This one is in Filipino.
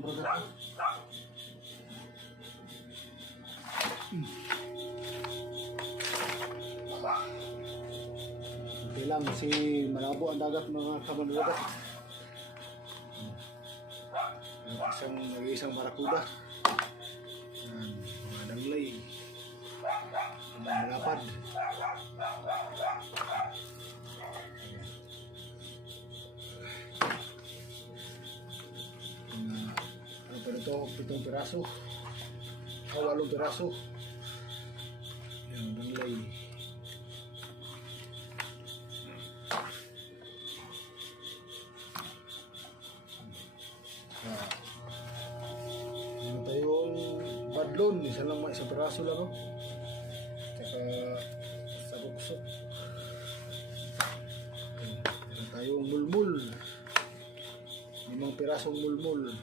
ang produkto. Hindi lang si malabo ang dagat mga kamanluda. Isang barakuda. Mga danglay. Mga malapad. Ano pa ito? 7 piraso. 8 piraso. Yan, danglay. Ano tayong badlon, isang piraso lang, no? Tsaka sa buksok. Meron tayong mulmul. 5 pirasong mulmul.